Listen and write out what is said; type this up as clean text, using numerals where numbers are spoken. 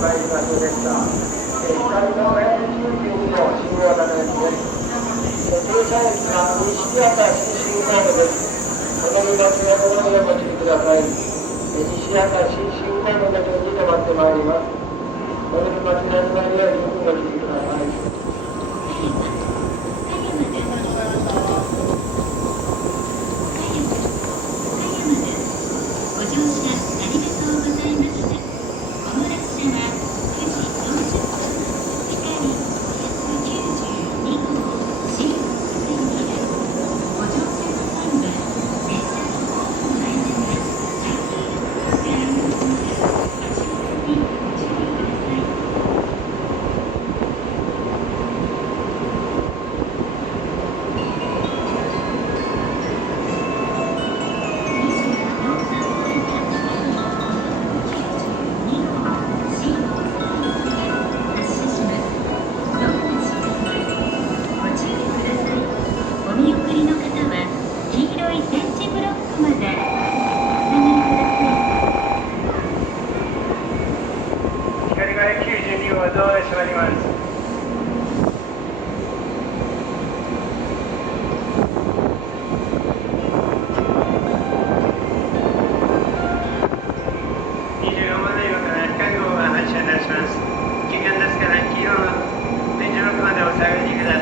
参ります列車、光の92号信号ダメですね。停車駅は西明石新ホームです。お乗り間違いのないようお待ちください。西明石新ホームの順に止まってまいります。お乗り間違いのないようにお待ちください。92号ドアが閉まります。24番乗り場から光号が発車いたします。危険ですから黄色の電磁ロックまでお下がりください。